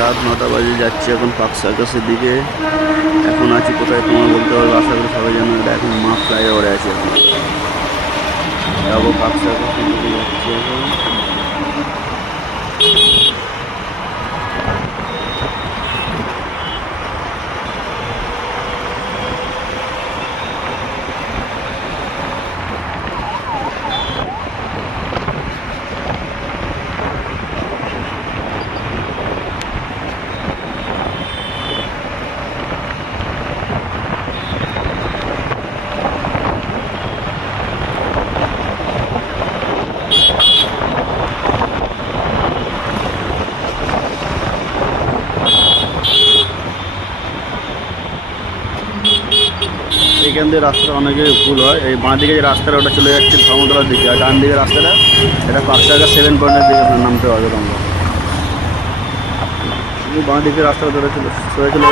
রাত 9টা বাজে, যাচ্ছি এখন পার্ক সার্কাসের দিকে। এখন আছি কোথায় তোমার বলতে পারবো, আশা করি সবাই জানো। এটা এখন মা ফ্লাইওভারে আছে, এখন যাবো পার্ক সার্কাসের দিকে, যাচ্ছি এখন। এখান দিয়ে রাস্তাটা অনেকে ভুল হয়। এই বাঁ দিকে যে রাস্তাটা ওটা চলে যাচ্ছে ধর্মতলার দিকে, আর ডান দিকে রাস্তাটা এটা পার্ক সার্কাস 7 পয়েন্টের দিকে নামতে হবে তোমরা। শুধু বাঁ দিকে রাস্তাটা ধরে চলে